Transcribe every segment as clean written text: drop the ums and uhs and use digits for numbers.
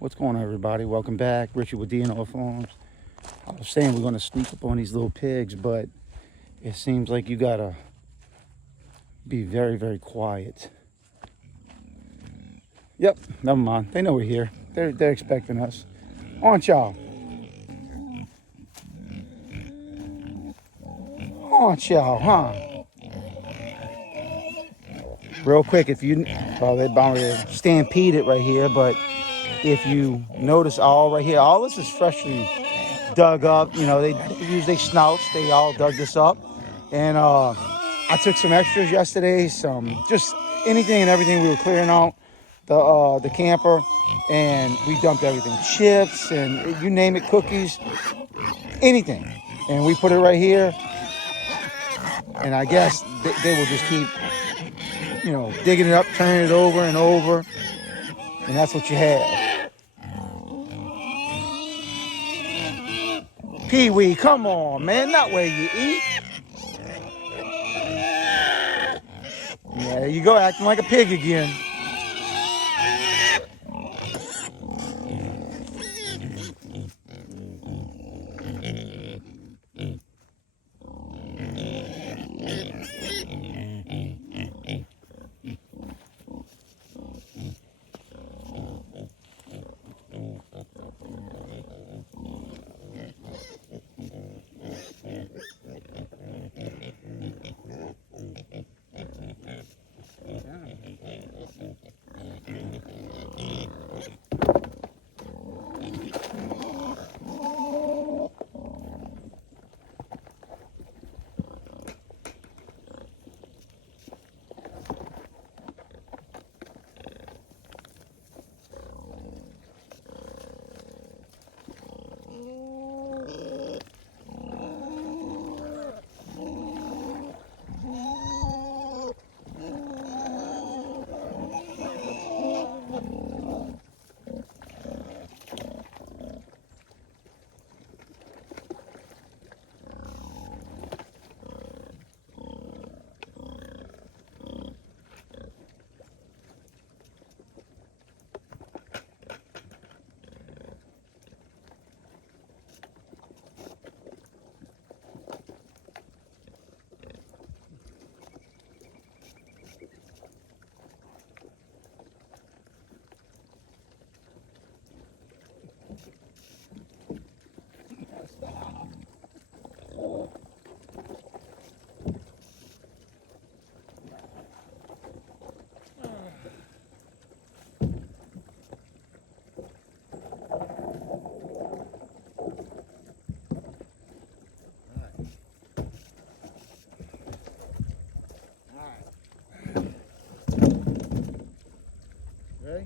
What's going on, everybody? Welcome back. Richard with D&O Farms. I was saying we're going to sneak up on these little pigs, but it seems like you got to be very, very quiet. Yep, never mind. They know we're here. They're expecting us. Aren't y'all? Aren't y'all, huh? Real quick, if you, well, they're about to stampede it right here, but if you notice all right here, all this is freshly dug up. You know, they use their snouts. They all dug this up. And I took some extras yesterday, some just anything and everything we were clearing out the camper, and we dumped everything, chips and you name it, cookies, anything. And we put it right here. And I guess they will just keep, you know, digging it up, turning it over and over. And that's what you have. Pee-wee, come on, man, not where you eat. Yeah, there you go, acting like a pig again. Ready?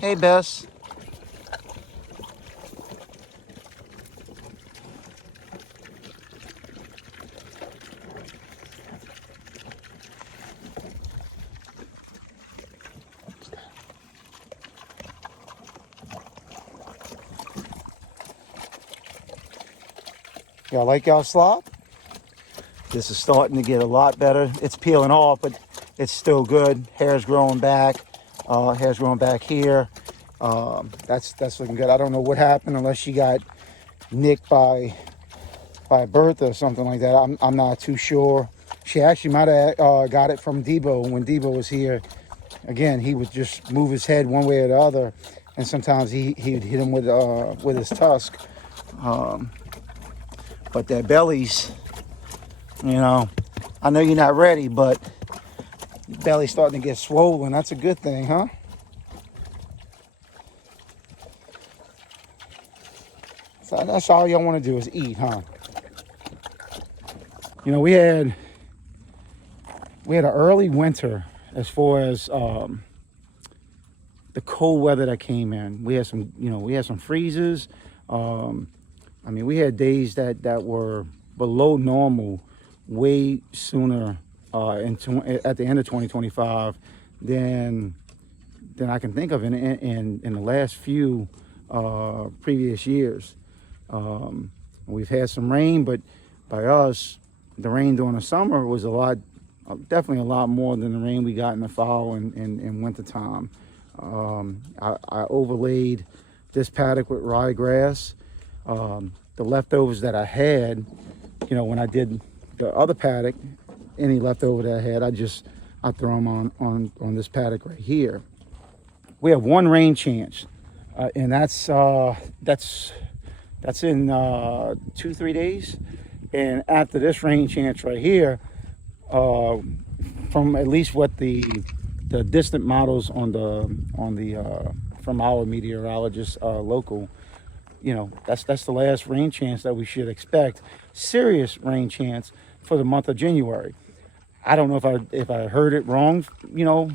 Hey, Bess. Y'all like y'all slop? This is starting to get a lot better. It's peeling off, but it's still good. Hair's growing back. Hair's growing back here. That's looking good. I don't know what happened, unless she got nicked by Bertha or something like that. I'm not too sure. She actually might have got it from Debo when Debo was here. Again, he would just move his head one way or the other, and sometimes he would hit him with his tusk. But their bellies, you know, I know you're not ready, but your belly's starting to get swollen. That's a good thing, huh? So that's all y'all want to do is eat, huh? You know, we had an early winter as far as the cold weather that came in. We had some freezes. I mean, we had days that were below normal way sooner at the end of 2025 than I can think of in the last few previous years. We've had some rain, but by us, the rain during the summer was definitely a lot more than the rain we got in the fall and winter time. I overlaid this paddock with ryegrass. The leftovers that I had, you know, when I did the other paddock, any leftover that I had, I throw them on this paddock right here. We have one rain chance, and that's in 2-3 days. And after this rain chance right here, from at least what the distant models from our meteorologist local, you know, that's the last rain chance that we should expect. Serious rain chance for the month of January. I don't know if I heard it wrong, you know,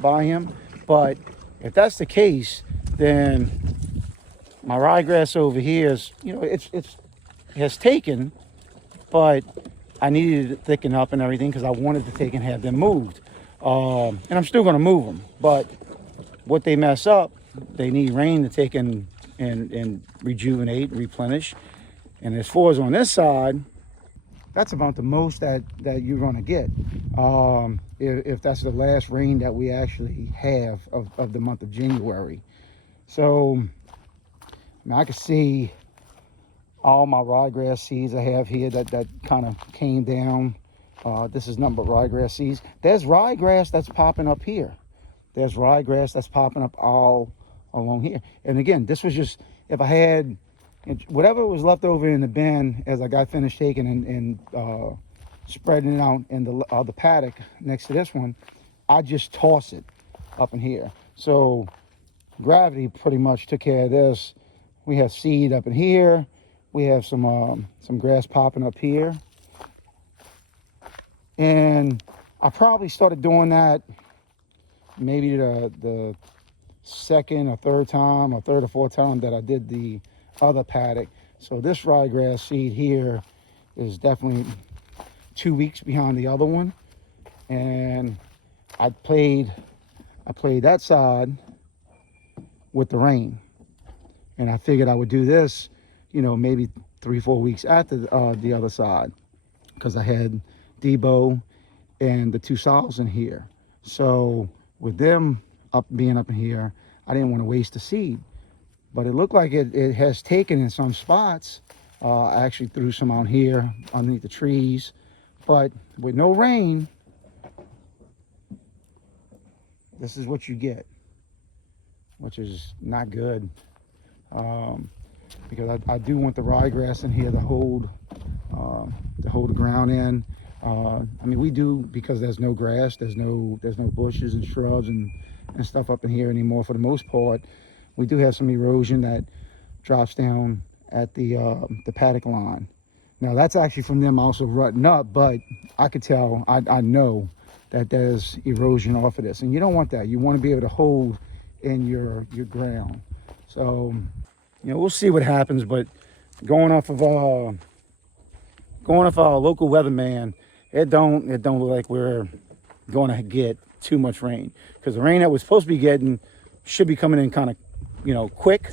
by him, but if that's the case, then my ryegrass over here is, you know, it has taken, but I needed to thicken up and everything because I wanted to take and have them moved. And I'm still going to move them, but what they mess up, they need rain to take and rejuvenate, replenish. And as far as on this side, that's about the most that you're going to get. If that's the last rain that we actually have of the month of January. So now I can see all my ryegrass seeds I have here that kind of came down. This is nothing but ryegrass seeds. There's ryegrass that's popping up here. There's ryegrass that's popping up all along here. And again, this was just, if I had whatever was left over in the bin as I got finished taking and spreading it out in the paddock next to this one, I just toss it up in here. So gravity pretty much took care of this. We have seed up in here. We have some grass popping up here. And I probably started doing that maybe the second or third or fourth time that I did the other paddock. So this ryegrass seed here is definitely 2 weeks behind the other one. And I played that side with the rain. And I figured I would do this, you know, maybe 3-4 weeks after the other side, because I had Debo and the two sows in here. So with them being up in here, I didn't want to waste the seed. But it looked like it has taken in some spots. I actually threw some out here underneath the trees. But with no rain, this is what you get, which is not good. Because I do want the ryegrass in here to hold the ground in. I mean, we do, because there's no grass, there's no bushes and shrubs and stuff up in here anymore. For the most part, we do have some erosion that drops down at the paddock line. Now that's actually from them also rutting up, but I could tell, I know that there's erosion off of this, and you don't want that. You want to be able to hold in your ground. So, you know, we'll see what happens, but going off of our local weatherman, it don't look like we're going to get too much rain, because the rain that we're supposed to be getting should be coming in kind of, you know, quick,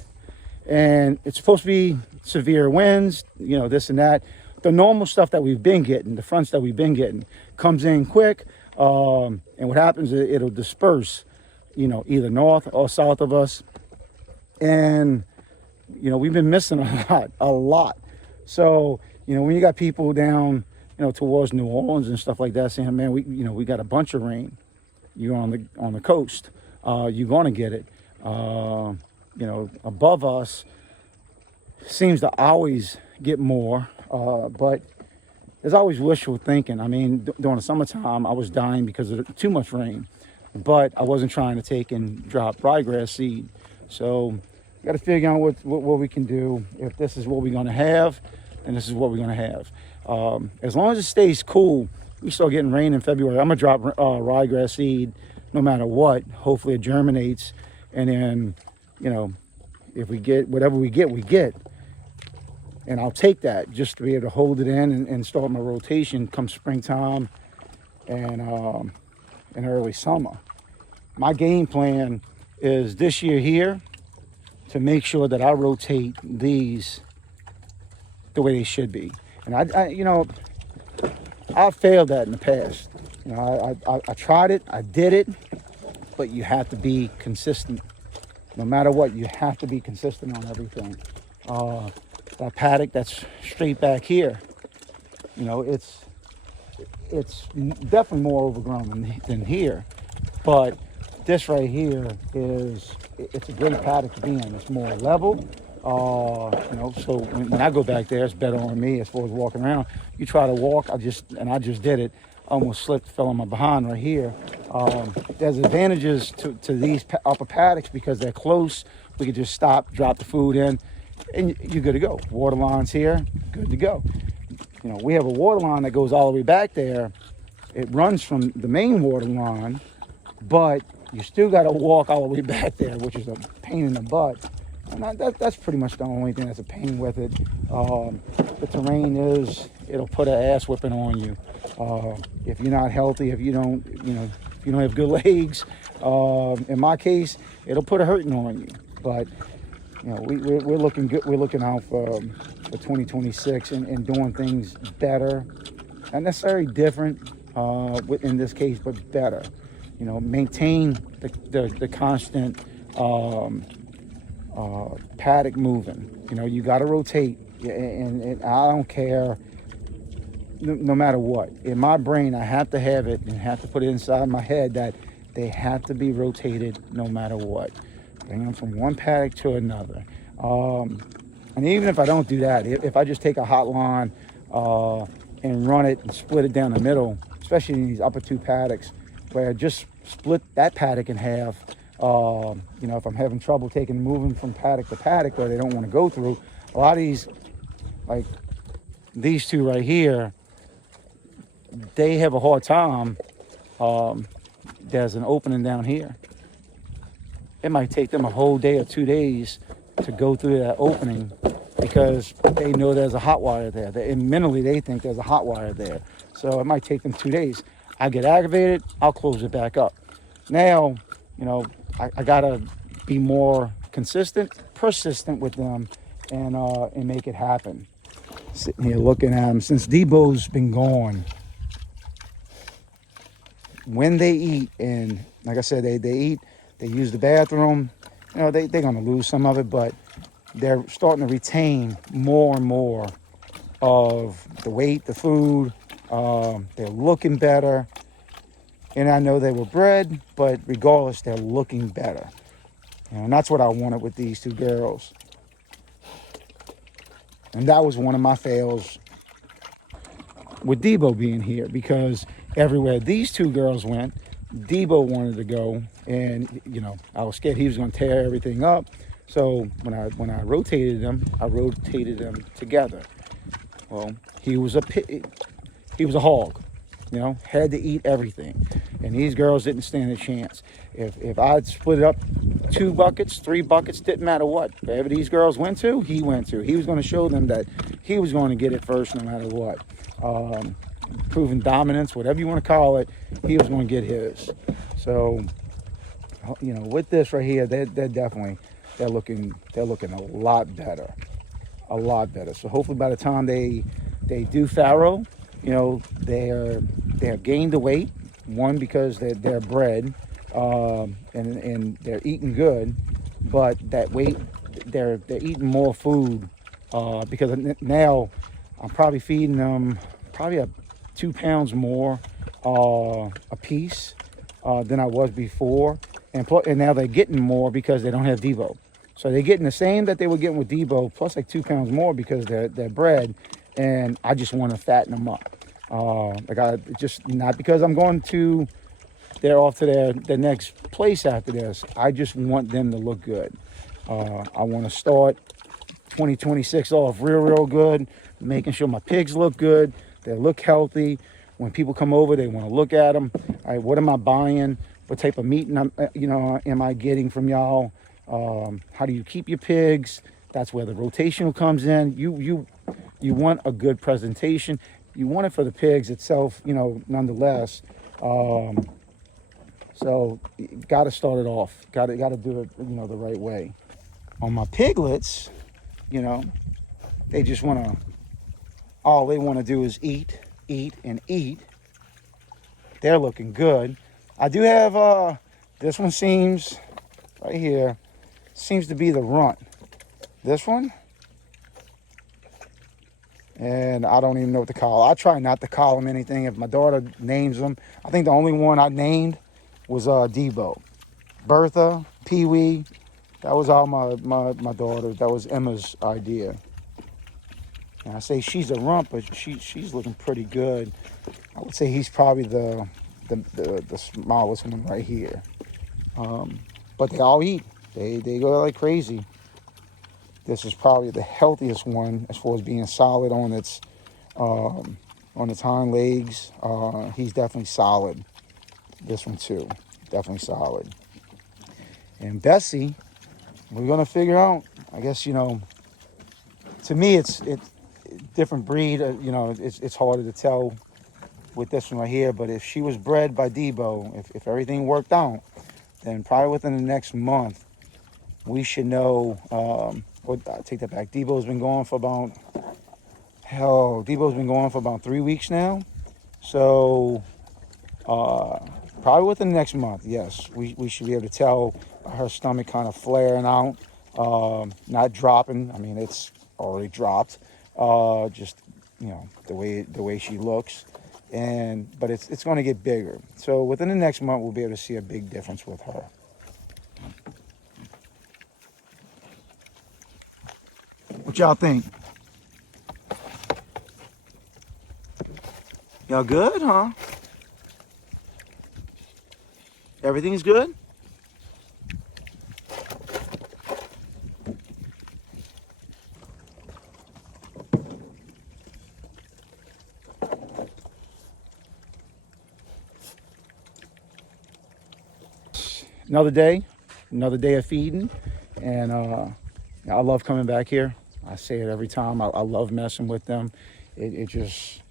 and it's supposed to be severe winds, you know, this and that. The normal stuff that we've been getting, the fronts that we've been getting, comes in quick. And what happens is it'll disperse, you know, either north or south of us. And, you know, we've been missing a lot. So, you know, when you got people down, you know, towards New Orleans and stuff like that saying, man, we got a bunch of rain. You're on the coast. You're going to get it. You know, above us seems to always get more, but there's always wishful thinking. I mean, during the summertime, I was dying because of too much rain, but I wasn't trying to take and drop ryegrass seed. So you got to figure out what we can do. If this is what we're going to have, then this is what we're going to have. As long as it stays cool, we start getting rain in February. I'm going to drop ryegrass seed no matter what. Hopefully it germinates. And then, you know, if we get whatever we get. And I'll take that just to be able to hold it in and start my rotation come springtime and early summer. My game plan is this year here to make sure that I rotate these the way they should be. And I you know, I failed that in the past. You know, I tried it, I did it, but you have to be consistent. No matter what, you have to be consistent on everything. That paddock that's straight back here, you know, it's definitely more overgrown than here. But this right here it's a great paddock to be in. It's more level. You know, so when I go back there, it's better on me as far as walking around. You try to walk, I just did it. I almost slipped, fell on my behind right here. There's advantages to these upper paddocks because they're close. We could just stop, drop the food in, and you're good to go. Water lines here, good to go. You know, we have a water line that goes all the way back there. It runs from the main water line, but you still got to walk all the way back there, which is a pain in the butt. And that's pretty much the only thing that's a pain with it. The terrain it'll put an ass whipping on you. If you're not healthy, if you don't have good legs, in my case, it'll put a hurting on you. But, you know, we're looking good. We're looking out for 2026 and doing things better. Not necessarily different in this case, but better. You know, maintain the constant paddock moving. You know, you got to rotate, and I don't care. No matter what, in my brain, I have to have it and have to put it inside my head that they have to be rotated no matter what. Bring them from one paddock to another. And even if I don't do that, if I just take a hot line and run it and split it down the middle, especially in these upper two paddocks, where I just split that paddock in half. You know, if I'm having trouble moving from paddock to paddock where they don't want to go through, a lot of these, like these two right here, they have a hard time. There's an opening down here. It might take them a whole day or 2 days to go through that opening because they know there's a hot wire there. And mentally, they think there's a hot wire there. So it might take them 2 days. I get aggravated, I'll close it back up. Now, you know, I gotta be more persistent with them and make it happen. Sitting here looking at them. Since Debo's been gone, when they eat, and like I said, they eat, they use the bathroom, you know, they're gonna lose some of it, but they're starting to retain more and more of the weight, the food. They're looking better. And I know they were bred, but regardless, they're looking better. You know, and that's what I wanted with these two girls. And that was one of my fails with Debo being here, because everywhere these two girls went, Debo wanted to go, and you know, I was scared he was going to tear everything up. So when I rotated them together. Well, he was a hog. You know, had to eat everything, and these girls didn't stand a chance. If I'd split it up 2 buckets, 3 buckets, didn't matter what. Wherever these girls went to, he went to. He was going to show them that he was going to get it first, no matter what. Proven dominance, whatever you want to call it, he was going to get his. So, you know, with this right here, they're looking a lot better. a lot better. So hopefully by the time they do farrow, you know, they're gained the weight. One, because they're bred, and they're eating good, but that weight, they're eating more food, because now I'm probably feeding them probably 2 pounds more a piece than I was before, and now they're getting more because they don't have Devo. So they're getting the same that they were getting with Devo, plus like 2 pounds more because they're bred, and I just want to fatten them up. Like I just, not because I'm going to, they're off to their next place after this. I just want them to look good. I want to start 2026 off real good, making sure my pigs look good, they look healthy. When people come over, they want to look at them. All right, what am I buying? What type of meat am I getting from y'all? How do you keep your pigs? That's where the rotational comes in. You want a good presentation. You want it for the pigs itself, nonetheless. So you got to start it off. Got to do it, the right way. On my piglets, they just want to. All they want to do is eat, and eat. They're looking good. I do have this one seems right here seems to be the runt. This one. And I don't even know what to call. I try not to call them anything. If my daughter names them, I think the only one I named was Debo. Bertha, Pee Wee, that was all my daughters. That was Emma's idea. And I say she's a rump, but she's looking pretty good. I would say he's probably the smallest one right here. But they all eat. They go like crazy. This is probably the healthiest one as far as being solid on its hind legs. He's definitely solid. This one too, definitely solid. And Bessie, we're gonna figure out. I guess to me it's different breed. It's harder to tell with this one right here. But if she was bred by Debo, if everything worked out, then probably within the next month we should know. I take that back. Debo's been going for about 3 weeks now. So probably within the next month, yes, we should be able to tell her stomach kind of flaring out, not dropping. I mean, it's already dropped. Just the way she looks, but it's going to get bigger. So within the next month, we'll be able to see a big difference with her. What y'all think? Y'all good, huh? Everything's good? Another day of feeding, and I love coming back here. I say it every time. I love messing with them. It just,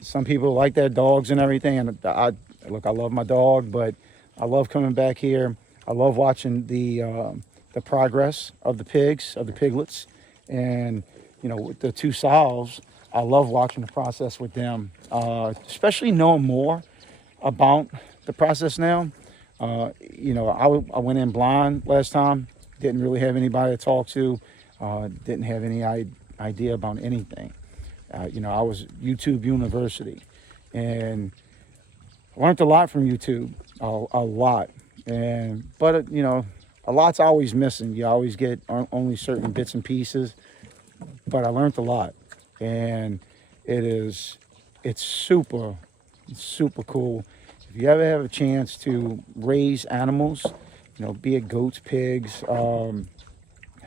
some people like their dogs and everything, and I love my dog, but I love coming back here. I love watching the progress of the piglets, and with the two sows, I love watching the process with them, especially knowing more about the process now. I went in blind last time. Didn't really have anybody to talk to. Didn't have any idea about anything. I was YouTube University, and I learned a lot from YouTube, a lot. But a lot's always missing. You always get only certain bits and pieces. But I learned a lot, and it's super cool. If you ever have a chance to raise animals, be it goats, pigs,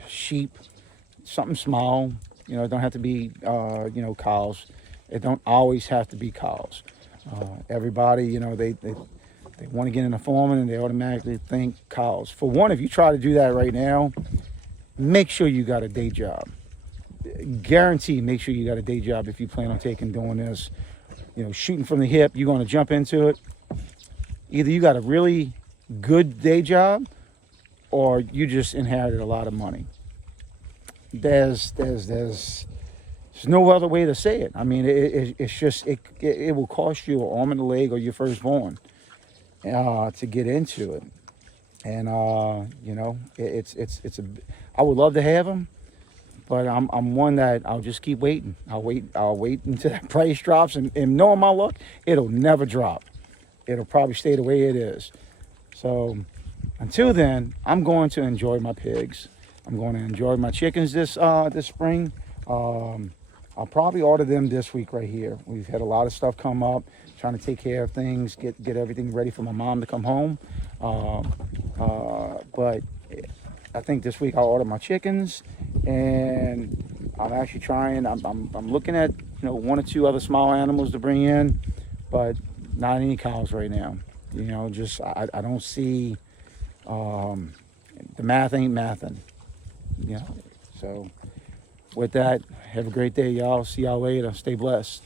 sheep, something small, it don't have to be, cows. It don't always have to be cows. Everybody, they want to get into farming and they automatically think cows. For one, if you try to do that right now, make sure you got a day job. Guarantee, make sure you got a day job if you plan on doing this. Shooting from the hip, you're going to jump into it. Either you got a really good day job or you just inherited a lot of money. there's no other way to say it. I mean, it's just it will cost you an arm and a leg or your firstborn to get into it. And you know, it's a. I would love to have them, but I'm one that I'll just keep waiting. I'll wait until that price drops, and knowing my luck, it'll never drop. It'll probably stay the way it is. So until then, I'm going to enjoy my pigs. I'm going to enjoy my chickens this spring. I'll probably order them this week right here. We've had a lot of stuff come up, trying to take care of things, get everything ready for my mom to come home. But I think this week I'll order my chickens, and I'm actually trying. I'm looking at, you know, 1 or 2 other small animals to bring in, but not any cows right now. You know, just I don't see. The math ain't mathing. You know, so with that, have a great day, y'all. See y'all later. Stay blessed.